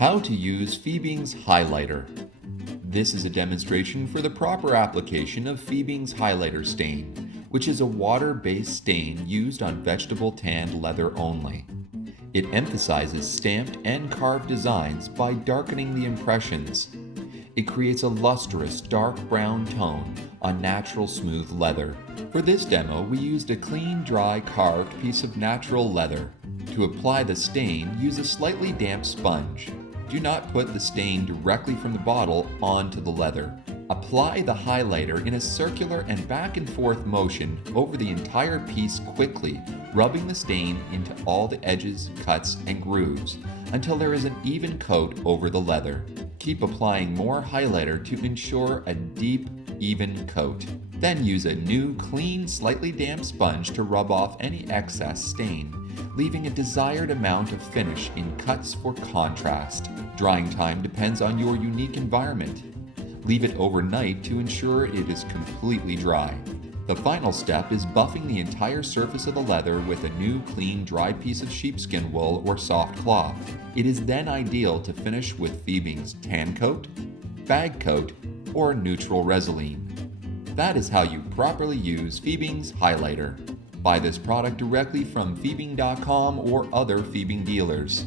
How to use Fiebing's highlighter. This is a demonstration for the proper application of Fiebing's highlighter stain, which is a water-based stain used on vegetable tanned leather only. It emphasizes stamped and carved designs by darkening the impressions. It creates a lustrous dark brown tone on natural smooth leather. For this demo, we used a clean, dry, carved piece of natural leather. To apply the stain, use a slightly damp sponge. Do not put the stain directly from the bottle onto the leather. Apply the highlighter in a circular and back and forth motion over the entire piece quickly, rubbing the stain into all the edges, cuts, and grooves until there is an even coat over the leather. Keep applying more highlighter to ensure a deep, even coat. Then use a new, clean, slightly damp sponge to rub off any excess stain, leaving a desired amount of finish in cuts for contrast. Drying time depends on your unique environment. Leave it overnight to ensure it is completely dry. The final step is buffing the entire surface of the leather with a new, clean, dry piece of sheepskin wool or soft cloth. It is then ideal to finish with Fiebing's tan coat, bag coat, or neutral Resolene. That is how you properly use Fiebing's highlighter. Buy this product directly from Fiebing.com or other Fiebing dealers.